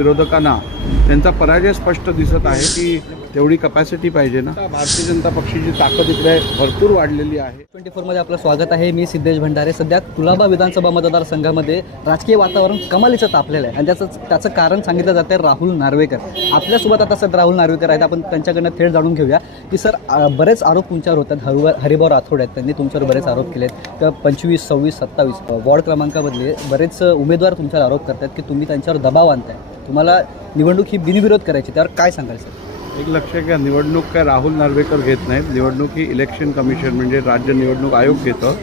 विरोधकांना त्यांचा पराजय स्पष्ट दिसत आहे की तेवढी कपॅसिटी पाहिजे ना? भारतीय जनता पक्षाची ताकद इकडे भरपूर वाढलेली आहे. ट्वेंटी फोरमध्ये आपलं स्वागत आहे. मी सिद्धेश भंडारे. सध्या कुलाबा विधानसभा मतदारसंघामध्ये राजकीय वातावरण कमालीचं तापलेलं आहे. आणि त्याचं त्याचं कारण सांगितलं जातं आहे राहुल नार्वेकर. आपल्यासोबत आता सध्या राहुल नार्वेकर आहेत. आपण त्यांच्याकडनं थेट जाणून घेऊया की सर बरेच आरोप तुमच्यावर होतात. हरुवा हरिभाऊ राठोड आहेत त्यांनी तुमच्यावर बरेच आरोप केलेत. तर पंचवीस सव्वीस सत्तावीस वॉर्ड क्रमांकाबदले बरेच उमेदवार तुमच्यावर आरोप करतात की तुम्ही त्यांच्यावर दबाव आणताय. तुम्हाला निवडणूक ही बिनविरोध करायची त्यावर काय सांगाल सर? एक लक्ष घ्या निवडणूक काय राहुल नार्वेकर घेत नाहीत. निवडणूक ही इलेक्शन कमिशन म्हणजे राज्य निवडणूक आयोग घेतं.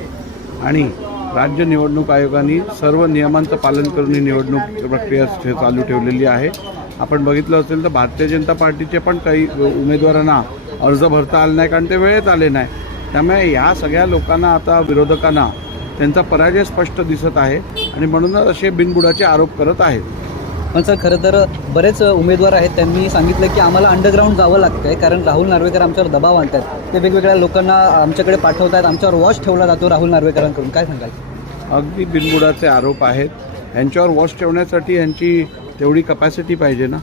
आणि राज्य निवडणूक आयोगाने सर्व नियमांचं पालन करून ही निवडणूक प्रक्रिया ठे- चालू ठेवलेली आहे. आपण बघितलं असेल तर भारतीय जनता पार्टीचे पण काही उमेदवारांना अर्ज भरता आले नाही कारण ते वेळेत आले नाही त्यामुळे ह्या सगळ्या लोकांना आता विरोधकांना त्यांचा पराजय स्पष्ट दिसत आहे. आणि म्हणूनच असे बिनबुडाचे आरोप करत आहेत. पण सर खरं तर बरेच उमेदवार आहेत. त्यांनी सांगितलं की आम्हाला अंडरग्राऊंड जावं लागतं आहे कारण राहुल नार्वेकर आमच्यावर दबाव आणतात ते वेगवेगळ्या लोकांना आमच्याकडे पाठवतात आमच्यावर वॉच ठेवला जातो राहुल नार्वेकरांकडून. काय सांगाल? अगदी बिनबुडाचे आरोप आहेत. यांच्यावर वॉच ठेवण्यासाठी यांची तेवढी कपॅसिटी पाहिजे ना?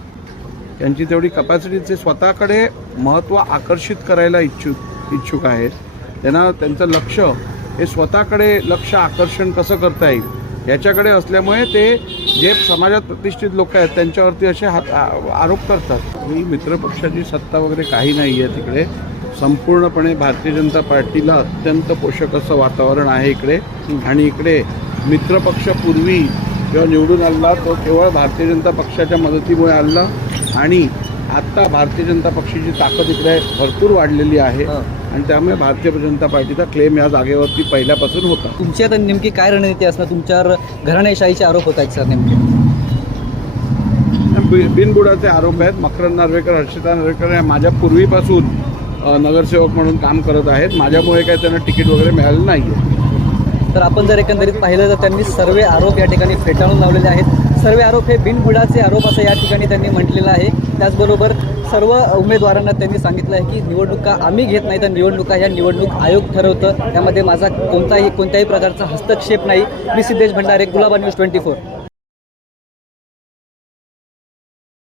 यांची तेवढी कपॅसिटी स्वतःकडे महत्त्व आकर्षित करायला इच्छुक इच्छुक आहेत. त्यांना त्यांचं लक्ष हे स्वतःकडे लक्ष आकर्षण कसं करता येईल? याच्याकडे असल्यामुळे ते जे समाजात प्रतिष्ठित लोक आहेत त्यांच्यावरती असे आरोप करतात. ही मित्रपक्षाची सत्ता वगैरे काही नाही आहे तिकडे. संपूर्णपणे भारतीय जनता पार्टीला अत्यंत पोषक असं वातावरण आहे इकडे. आणि इकडे मित्रपक्ष पूर्वी जेव्हा निवडून आला तो केवळ भारतीय जनता पक्षाच्या मदतीमुळे आला. आणि आत्ता भारतीय जनता पक्षाची ताकद इकडे भरपूर वाढलेली आहे. आणि त्यामुळे भारतीय जनता पार्टीचा क्लेम या जागेवरती पहिल्यापासून होता. तुमची आता नेमकी काय रणनीती असणार? तुमच्यावर घराणेशाहीचे आरोप होत आहेत सर नेमके. बिनबुडाचे आरोप आहेत. मकरंद नार्वेकर हर्षिता नार्वेकर या माझ्या पूर्वीपासून नगरसेवक म्हणून काम करत आहेत. माझ्यामुळे काही त्यांना तिकीट वगैरे मिळालं नाही आहे तर आपण जर एकंदरीत पाहिलं तर त्यांनी सर्व आरोप या ठिकाणी फेटाळून लावलेले आहेत. सर्व आरोप हे बिनबुडाचे आरोप असं या ठिकाणी त्यांनी म्हटलेलं आहे. त्याचबरोबर सर्व उमेदवारांना त्यांनी सांगितलं आहे की निवडणुका आम्ही घेत नाही तर निवडणुका ह्या निवडणूक आयोग ठरवतं. त्यामध्ये माझा कोणताही कोणत्याही प्रकारचा हस्तक्षेप नाही. मी सिद्धेश भंडारे गुलाबा न्यूज ट्वेंटी फोर.